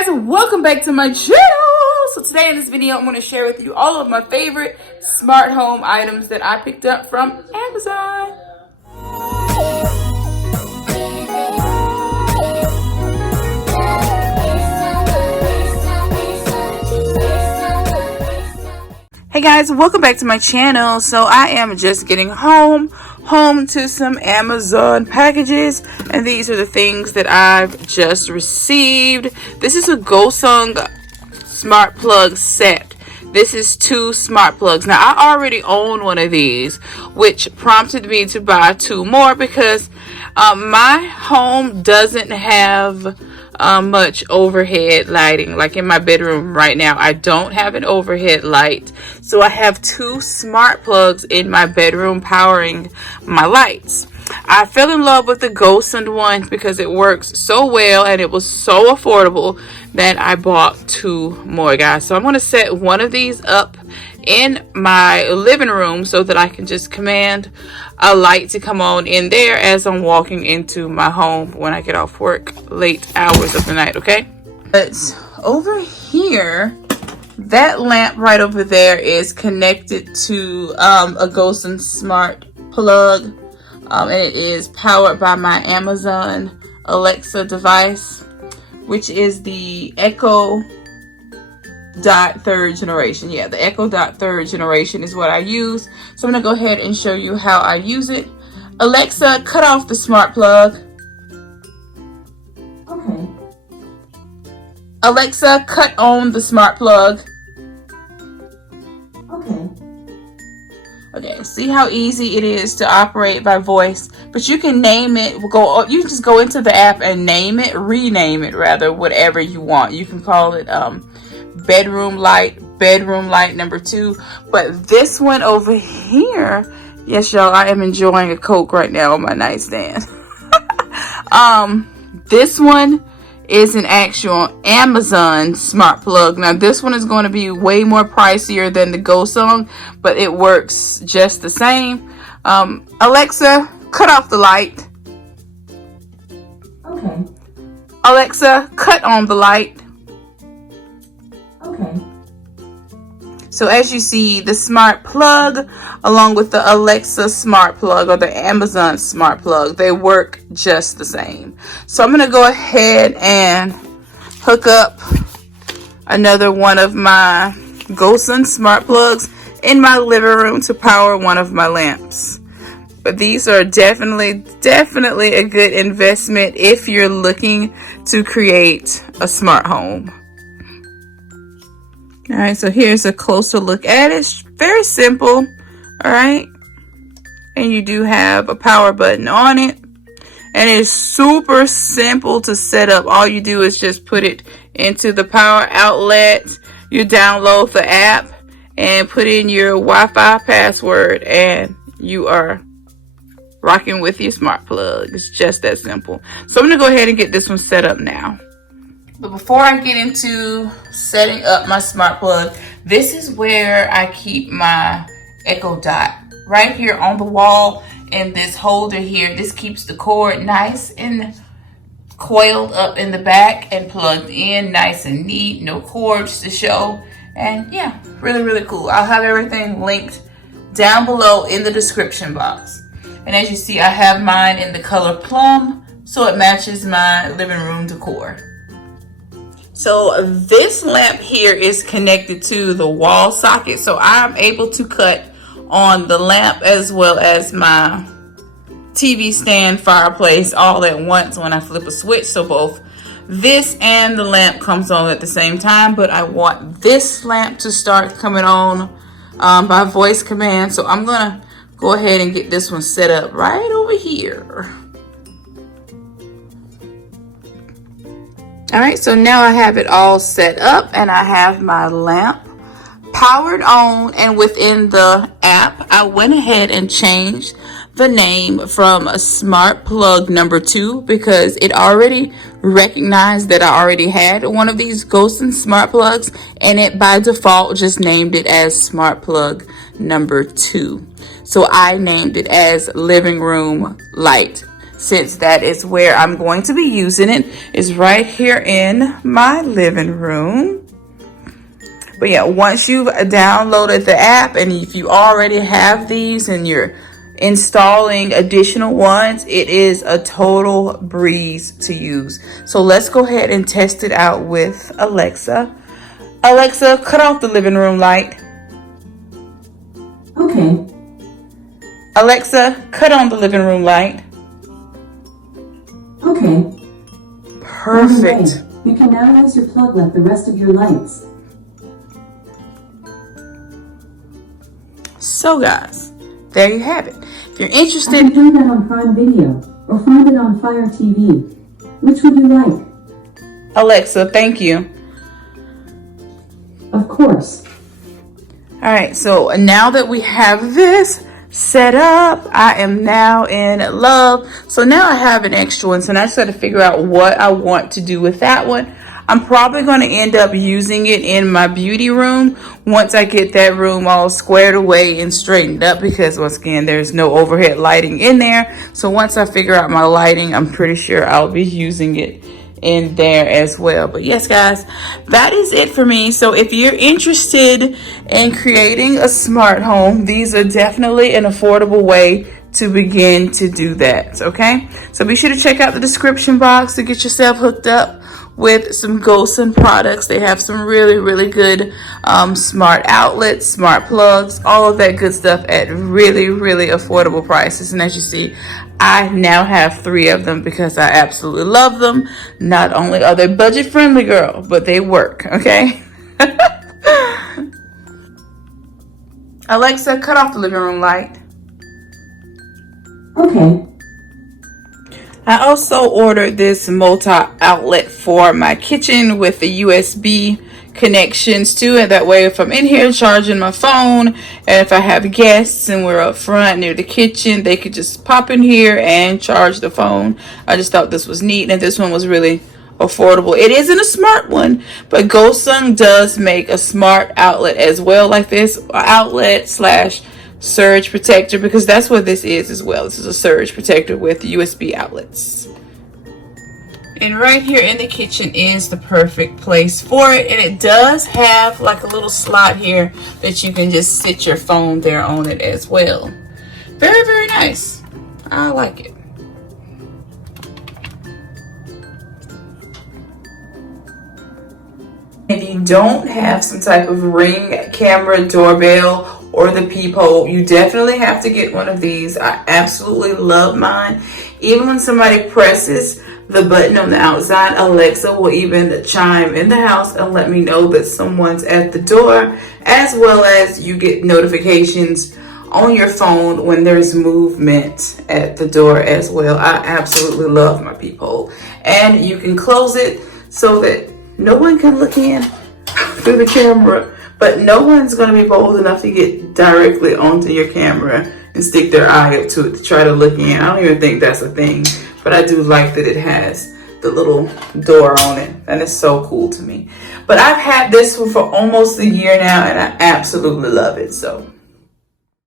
guys, welcome back to my channel. So today in this video I'm going to share with you all of my favorite smart home items that I picked up from Amazon. Hey guys, welcome back to my channel. So I am just getting home to some Amazon packages, and these are the things that I've just received. This is a Gosung smart plug set. This is 2 smart plugs. Now I already own one of these, which prompted me to buy 2 more because my home doesn't have much overhead lighting. Like in my bedroom right now, I don't have an overhead light, so I have 2 smart plugs in my bedroom powering my lights. I fell in love with the Gosung one because it works so well and it was so affordable that I bought 2 more, guys. So I'm going to set one of these up in my living room so that I can just command a light to come on in there as I'm walking into my home when I get off work late hours of the night, okay? But over here, that lamp right over there is connected to a Gosung smart plug, and it is powered by my Amazon Alexa device, which is the Echo Dot 3rd generation. Yeah, the Echo Dot 3rd generation is what I use. So I'm gonna go ahead and show you how I use it. Alexa, cut off the smart plug. Okay. Alexa, cut on the smart plug. Okay. Okay, see how easy it is to operate by voice, but you can name it. You can just go into the app and name it, rename it rather, whatever you want. You can call it bedroom light number 2. But this one over here, yes y'all, I am enjoying a Coke right now on my nightstand. This one is an actual Amazon smart plug. Now this one is going to be way more pricier than the Gosung, but it works just the same. Alexa, cut off the light. Okay. Alexa, cut on the light. Okay. So as you see, the smart plug along with the Alexa smart plug or the Amazon smart plug, they work just the same. So I'm going to go ahead and hook up another one of my Gosung smart plugs in my living room to power one of my lamps. But these are definitely a good investment if you're looking to create a smart home. All right, so here's a closer look at it. It's very simple, all right? And you do have a power button on it. And it's super simple to set up. All you do is just put it into the power outlet. You download the app and put in your Wi-Fi password, and you are rocking with your smart plug. It's just that simple. So I'm going to go ahead and get this one set up now. But before I get into setting up my smart plug, this is where I keep my Echo Dot. Right here on the wall in this holder here. This keeps the cord nice and coiled up in the back and plugged in nice and neat. No cords to show. And yeah, really cool. I'll have everything linked down below in the description box. And as you see, I have mine in the color plum, so it matches my living room decor. So this lamp here is connected to the wall socket, so I'm able to cut on the lamp as well as my TV stand fireplace all at once when I flip a switch. So both this and the lamp comes on at the same time, but I want this lamp to start coming on by voice command. So I'm gonna go ahead and get this one set up right over here. All right, so now I have it all set up and I have my lamp powered on, and within the app, I went ahead and changed the name from a smart plug number 2 because it already recognized that I already had one of these Gosung smart plugs, and it by default just named it as smart plug number 2. So I named it as living room light. since that is where I'm going to be using it, is right here in my living room. But yeah, once you've downloaded the app, and if you already have these and you're installing additional ones, it is a total breeze to use. So let's go ahead and test it out with Alexa. Alexa, cut off the living room light. Okay. Alexa, cut on the living room light. Okay. Perfect. You can now use your plug like the rest of your lights. So guys, there you have it. If you're interested, I can play that on Prime Video or find it on Fire TV. Which would you like? Alexa, thank you. Of course. All right, so now that we have this set up, I am now in love. So now I have an extra one, so now I just got to figure out what I want to do with that one. I'm probably going to end up using it in my beauty room once I get that room all squared away and straightened up, because once again, there's no overhead lighting in there. So once I figure out my lighting, I'm pretty sure I'll be using it in there as well. But yes, guys, that is it for me. So if you're interested in creating a smart home, these are definitely an affordable way to begin to do that. Okay, so be sure to check out the description box to get yourself hooked up with some Gosun products. They have some really good smart outlets, smart plugs, all of that good stuff at really affordable prices. And as you see, I now have 3 of them because I absolutely love them. Not only are they budget friendly, girl, but they work. Okay. Alexa, cut off the living room light. Okay. I also ordered this multi-outlet for my kitchen with the USB connections too, and that way if I'm in here charging my phone, and if I have guests and we're up front near the kitchen, they could just pop in here and charge the phone. I just thought this was neat, and this one was really affordable. It isn't a smart one, but Gosun does make a smart outlet as well, like this outlet slash surge protector, because that's what this is as well. This is a surge protector with USB outlets. And right here in the kitchen is the perfect place for it. And it does have like a little slot here that you can just sit your phone there on it as well. Very nice. I like it. If you don't have some type of Ring camera doorbell or the peephole, you definitely have to get one of these. I absolutely love mine. Even when somebody presses the button on the outside, Alexa will even chime in the house and let me know that someone's at the door, as well as you get notifications on your phone when there's movement at the door as well. I absolutely love my peephole. And you can close it so that no one can look in through the camera, but no one's going to be bold enough to get directly onto your camera and stick their eye up to it to try to look in. I don't even think that's a thing, but I do like that it has the little door on it, and it's so cool to me. But I've had this one for almost a year now, and I absolutely love it. So